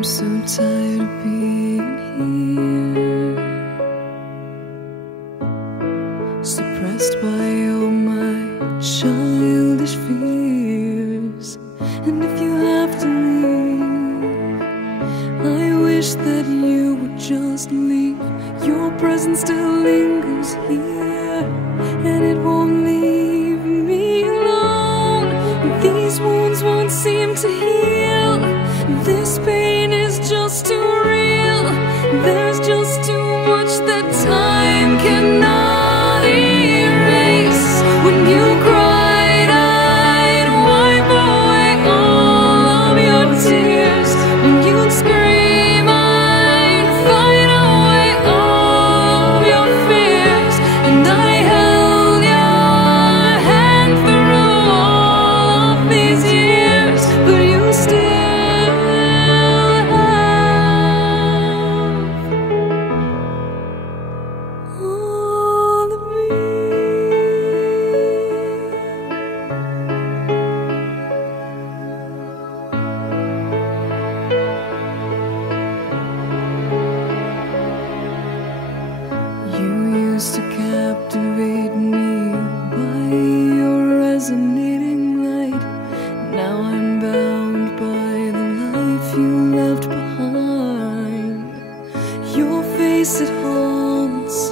I'm so tired of being here, suppressed by all my childish fears. And if you have to leave, I wish that you would just leave. Your presence still lingers here, and it won't leave me alone. These wounds won't seem to heal. This pain is just too real. There's just too much that time cannot erase. When you cried, I'd wipe away all of your tears. When you'd scream, I'd fight away all of your fears. And I held your hand through all of these years, but you still to captivate me by your resonating light. Now I'm bound by the life you left behind. Your face, it haunts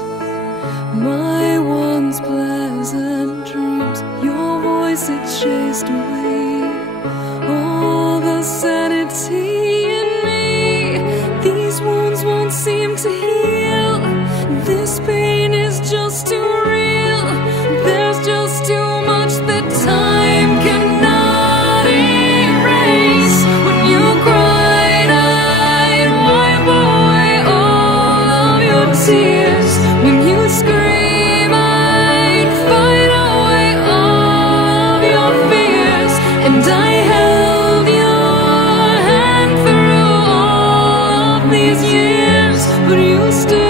my once pleasant dreams. Your voice, it chased away all the sanity in me. These wounds won't seem to heal. This pain is just too real. There's just too much that time cannot erase. When you cried, I'd wipe away all of your tears. When you scream, I'd fight away all of your fears. And I held your hand through all of these years, but you still